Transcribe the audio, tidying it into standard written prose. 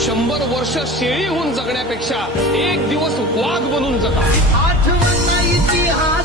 100 वर्ष शेळी होऊन जगण्यापेक्षा एक दिवस वाघ बनून जगा. आठवण इतिहास